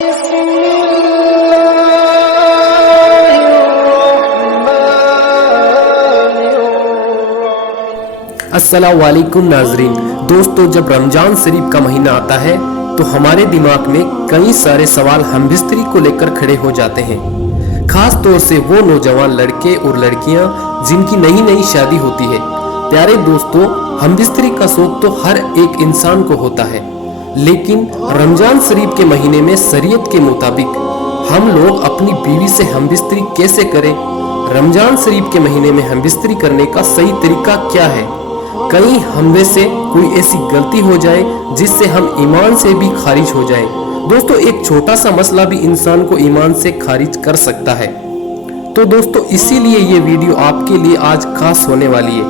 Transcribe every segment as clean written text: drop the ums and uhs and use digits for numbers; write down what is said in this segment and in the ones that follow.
अस्सलाम वालेकुम नाजरीन। दोस्तों, जब रमजान शरीफ का महीना आता है तो हमारे दिमाग में कई सारे सवाल हमबिस्तरी को लेकर खड़े हो जाते हैं। खास तौर से वो नौजवान लड़के और लड़कियां जिनकी नई नई शादी होती है। प्यारे दोस्तों, हमबिस्तरी का शौक तो हर एक इंसान को होता है, लेकिन रमजान शरीफ के महीने में शरीयत के मुताबिक हम लोग अपनी बीवी से हमबिस्तरी कैसे करें? रमजान शरीफ के महीने में हमबिस्तरी करने का सही तरीका क्या है? कहीं हम में से कोई ऐसी गलती हो जाए जिससे हम ईमान से भी खारिज हो जाए। दोस्तों, एक छोटा सा मसला भी इंसान को ईमान से खारिज कर सकता है। तो दोस्तों, इसीलिए ये वीडियो आपके लिए आज खास होने वाली है।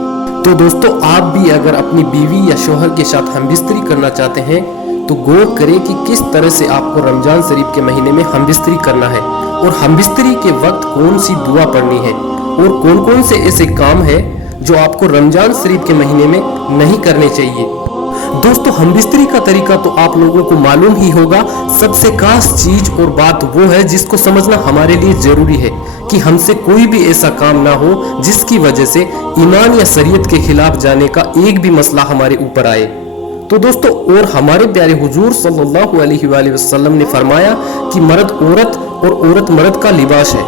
तो दोस्तों, आप भी अगर अपनी बीवी या शोहर के साथ हमबिस्तरी करना चाहते हैं तो गौर करें कि किस तरह से आपको रमजान शरीफ के महीने में हमबिस्तरी करना है और हमबिस्तरी के वक्त कौन सी दुआ पढ़नी है और कौन कौन से ऐसे काम है जो आपको रमजान शरीफ के महीने में नहीं करने चाहिए। दोस्तों, हमबिस्तरी का तरीका तो आप लोगों को मालूम ही होगा। सबसे खास चीज और बात वो है जिसको समझना हमारे लिए जरूरी है कि हमसे कोई भी ऐसा काम ना हो जिसकी वजह से ईमान या शरीयत के खिलाफ जाने का एक भी मसला हमारे ऊपर आए। तो दोस्तों, और हमारे प्यारे हुजूर सल्लल्लाहु अलैहि वसल्लम ने फरमाया कि मर्द औरत और औरत मर्द का लिबास है,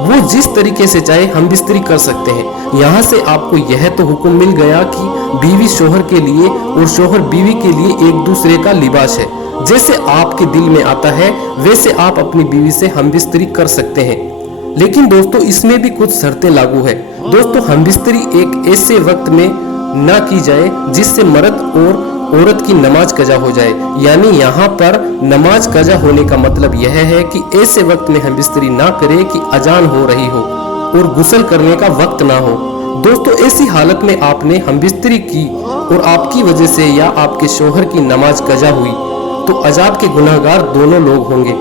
वो जिस तरीके से चाहे हमबिस्तरी कर सकते हैं। यहाँ से आपको यह तो हुक्म मिल गया कि बीवी शोहर के लिए और शोहर बीवी के लिए एक दूसरे का लिबास है। जैसे आपके दिल में आता है वैसे आप अपनी बीवी से हमबिस्तरी कर सकते हैं, लेकिन दोस्तों इसमें भी कुछ शर्तें लागू है। दोस्तों, हमबिस्तरी एक ऐसे वक्त में ना की जाए जिससे मर्द और औरत की नमाज कजा हो जाए। यानी यहाँ पर नमाज कजा होने का मतलब यह है कि ऐसे वक्त में हमबिस्तरी ना करे कि अजान हो रही हो और गुस्ल करने का वक्त ना हो। दोस्तों, ऐसी हालत में आपने हमबिस्तरी की और आपकी वजह से या आपके शोहर की नमाज कजा हुई तो अजाब के गुनाहगार दोनों लोग होंगे।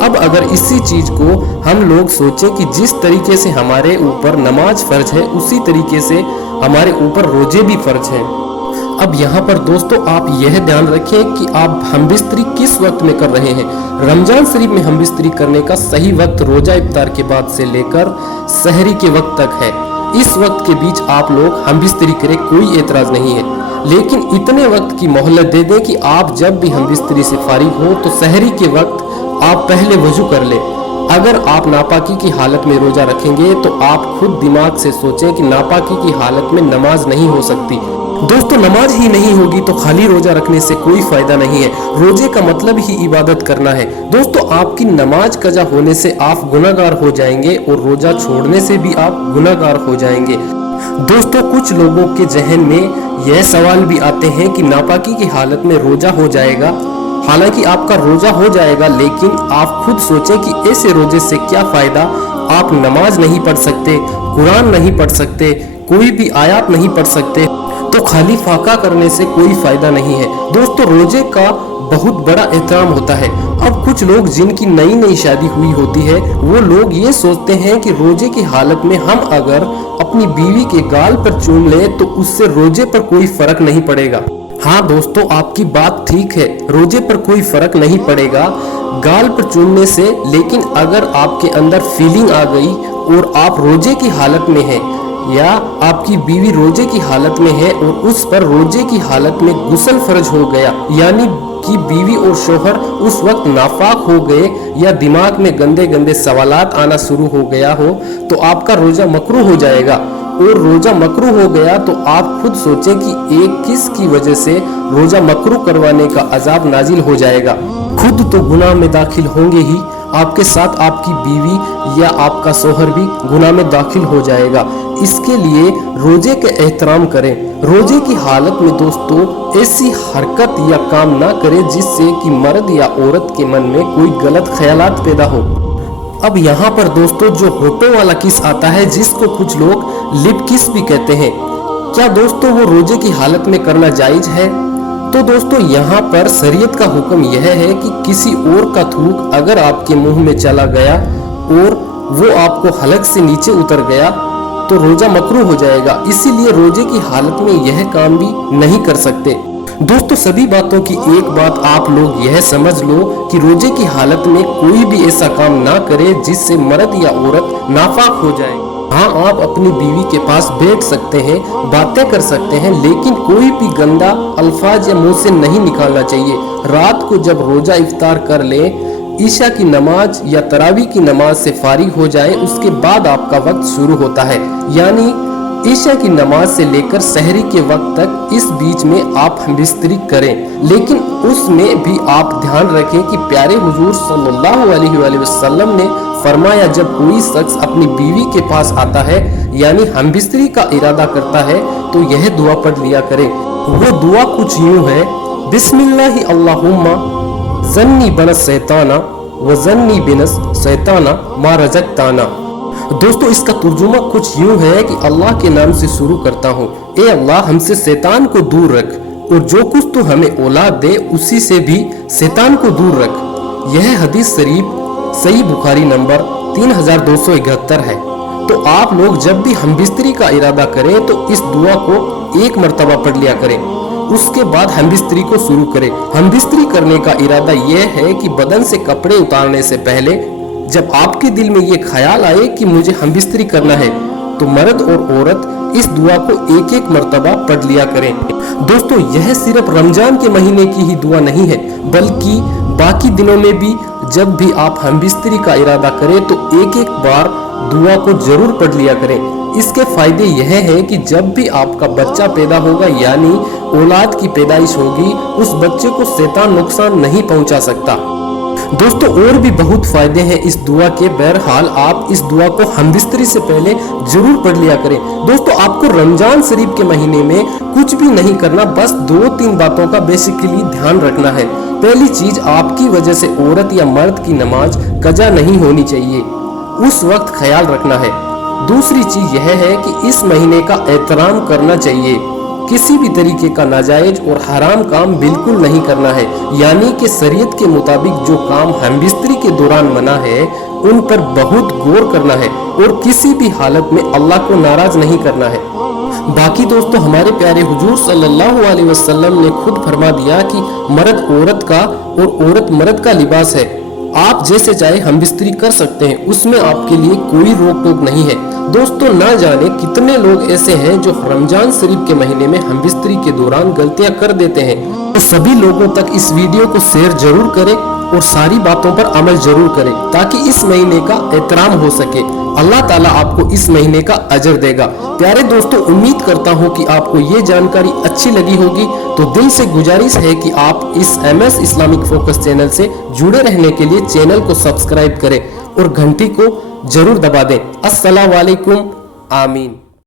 अब अगर इसी चीज को हम लोग सोचें कि जिस तरीके से हमारे ऊपर नमाज फर्ज है उसी तरीके से हमारे ऊपर रोजे भी फर्ज हैं। अब यहाँ पर दोस्तों आप यह ध्यान रखें कि आप हमबिस्तरी किस वक्त में कर रहे हैं। रमजान शरीफ में हमबिस्तरी करने का सही वक्त रोजा इफ्तार के बाद से लेकर सहरी के वक्त तक है। इस वक्त के बीच आप लोग हमबिस्तरी करें, कोई एतराज नहीं है, लेकिन इतने वक्त की मोहलत दे दें कि आप जब भी हमबिस्तरी से फारिग हो तो सहरी के वक्त आप पहले वजू कर ले। अगर आप नापाकी की हालत में रोजा रखेंगे तो आप खुद दिमाग से सोचें कि नापाकी की हालत में नमाज नहीं हो सकती। दोस्तों, नमाज ही नहीं होगी तो खाली रोजा रखने से कोई फायदा नहीं है। रोजे का मतलब ही इबादत करना है। दोस्तों, आपकी नमाज कजा होने से आप गुनाहगार हो जाएंगे और रोजा छोड़ने से भी आप गुनाहगार हो जाएंगे। दोस्तों, कुछ लोगों के जहन में यह सवाल भी आते हैं कि नापाकी की हालत में रोजा हो जाएगा। हालांकि आपका रोजा हो जाएगा, लेकिन आप खुद सोचें कि ऐसे रोजे से क्या फायदा। आप नमाज नहीं पढ़ सकते, कुरान नहीं पढ़ सकते, कोई भी आयत नहीं पढ़ सकते, तो खाली फाका करने से कोई फायदा नहीं है। दोस्तों, रोजे का बहुत बड़ा एहतराम होता है। अब कुछ लोग जिनकी नई नई शादी हुई होती है वो लोग ये सोचते हैं कि रोजे की हालत में हम अगर अपनी बीवी के गाल पर चूम ले तो उससे रोजे पर कोई फर्क नहीं पड़ेगा। हाँ दोस्तों, आपकी बात ठीक है, रोजे पर कोई फर्क नहीं पड़ेगा गाल पर चूमने से, लेकिन अगर आपके अंदर फीलिंग आ गई और आप रोजे की हालत में हैं या आपकी बीवी रोजे की हालत में है और उस पर रोजे की हालत में गुस्ल फर्ज हो गया, यानी कि बीवी और शोहर उस वक्त नाफाक हो गए या दिमाग में गंदे गंदे सवालात आना शुरू हो गया हो तो आपका रोजा मकरूह हो जाएगा। और रोजा मकरूह हो गया तो आप खुद सोचें कि एक किस की वजह से रोजा मकरूह करवाने का अजाब नाजिल हो जाएगा। खुद तो गुनाह में दाखिल होंगे ही, आपके साथ आपकी बीवी या आपका शोहर भी गुनाह में दाखिल हो जाएगा। इसके लिए रोजे के एहतराम करें। रोजे की हालत में दोस्तों ऐसी हरकत या काम ना करें जिससे कि मर्द या औरत के मन में कोई गलत ख्यालात पैदा हो। अब यहाँ पर दोस्तों जो होठों वाला किस आता है जिसको कुछ लोग लिप किस भी कहते हैं, क्या दोस्तों वो रोजे की हालत में करना जायज है? तो दोस्तों यहाँ पर शरीयत का हुक्म यह है कि किसी और का थूक अगर आपके मुंह में चला गया और वो आपको हलक से नीचे उतर गया तो रोजा मकरूह हो जाएगा। इसीलिए रोजे की हालत में यह काम भी नहीं कर सकते। दोस्तों सभी बातों की एक बात आप लोग यह समझ लो कि रोजे की हालत में कोई भी ऐसा काम ना करे जिससे मर्द या औरत नापाक हो जाए। हाँ, आप अपनी बीवी के पास बैठ सकते हैं, बातें कर सकते हैं, लेकिन कोई भी गंदा अल्फाज या मुंह से नहीं निकालना चाहिए। रात को जब रोजा इफ्तार कर ले, ईशा की नमाज या तरावी की नमाज से फारिग हो जाए, उसके बाद आपका वक्त शुरू होता है, यानी ईशा की नमाज से लेकर सहरी के वक्त तक। इस बीच में आप हमबिस्तरी करें, लेकिन उसमें भी आप ध्यान रखें कि प्यारे हुजूर सल्लल्लाहु अलैहि वसल्लम ने फरमाया, जब कोई शख्स अपनी बीवी के पास आता है यानी हमबिस्तरी का इरादा करता है तो यह दुआ पढ़ लिया करे। वो दुआ कुछ यूं है, बिस्मिल्लाहि अल्लाहुम्मा ज़न्नी बनस शैताना व ज़न्नी बिनस शैताना मा रज़क़ताना। दोस्तों इसका तर्जुमा कुछ यूं है कि अल्लाह के नाम से शुरू करता हूँ, ए अल्लाह हमसे शैतान को दूर रख, और जो कुछ तू हमें औलाद दे उसी से भी शैतान को दूर रख। यह हदीस शरीफ सही बुखारी नंबर 3271 है। तो आप लोग जब भी हमबिस्तरी का इरादा करें तो इस दुआ को एक मर्तबा पढ़ लिया करें, उसके बाद हमबिस्तरी को शुरू करें। हमबिस्तरी करने का इरादा यह है कि बदन से कपड़े उतारने से पहले जब आपके दिल में ये ख्याल आए कि मुझे हमबिस्तरी करना है, तो मर्द और औरत इस दुआ को एक एक मर्तबा पढ़ लिया करें। दोस्तों यह सिर्फ रमजान के महीने की ही दुआ नहीं है, बल्कि बाकी दिनों में भी जब भी आप हमबिस्तरी का इरादा करें तो एक एक बार दुआ को जरूर पढ़ लिया करें। इसके फायदे यह है कि जब भी आपका बच्चा पैदा होगा यानी औलाद की पैदाइश होगी, उस बच्चे को शैतान नुकसान नहीं पहुंचा सकता। दोस्तों और भी बहुत फायदे हैं इस दुआ के, बहरहाल आप इस दुआ को हमबिस्तरी से पहले जरूर पढ़ लिया करें। दोस्तों आपको रमजान शरीफ के महीने में कुछ भी नहीं करना, बस 2-3 बातों का बेसिकली ध्यान रखना है। पहली चीज, आपकी वजह से औरत या मर्द की नमाज कजा नहीं होनी चाहिए, उस वक्त ख्याल रखना है। दूसरी चीज यह है कि इस महीने का एहतराम करना चाहिए, किसी भी तरीके का नाजायज और हराम काम बिल्कुल नहीं करना है, यानी कि शरीयत के मुताबिक जो काम हमबिस्तरी के दौरान मना है उन पर बहुत गौर करना है और किसी भी हालत में अल्लाह को नाराज नहीं करना है। बाकी दोस्तों हमारे प्यारे हुजूर सल्लल्लाहु अलैहि वसल्लम ने खुद फरमा दिया कि मर्द औरत का और औरत मर्द का लिबास है, आप जैसे चाहे हमबिस्तरी कर सकते हैं, उसमें आपके लिए कोई रोक टोक नहीं है। दोस्तों ना जाने कितने लोग ऐसे हैं जो रमजान शरीफ के महीने में हमबिस्तरी के दौरान गलतियां कर देते हैं। तो सभी लोगों तक इस वीडियो को शेयर जरूर करें और सारी बातों पर अमल जरूर करें ताकि इस महीने का एहतराम हो सके। अल्लाह ताला आपको इस महीने का अजर देगा। प्यारे दोस्तों उम्मीद करता हूँ कि आपको ये जानकारी अच्छी लगी होगी, तो दिल से गुजारिश है कि आप इस MS इस्लामिक फोकस चैनल से जुड़े रहने के लिए चैनल को सब्सक्राइब करें और घंटी को जरूर दबा दें। अस्सलाम वालेकुम, आमीन।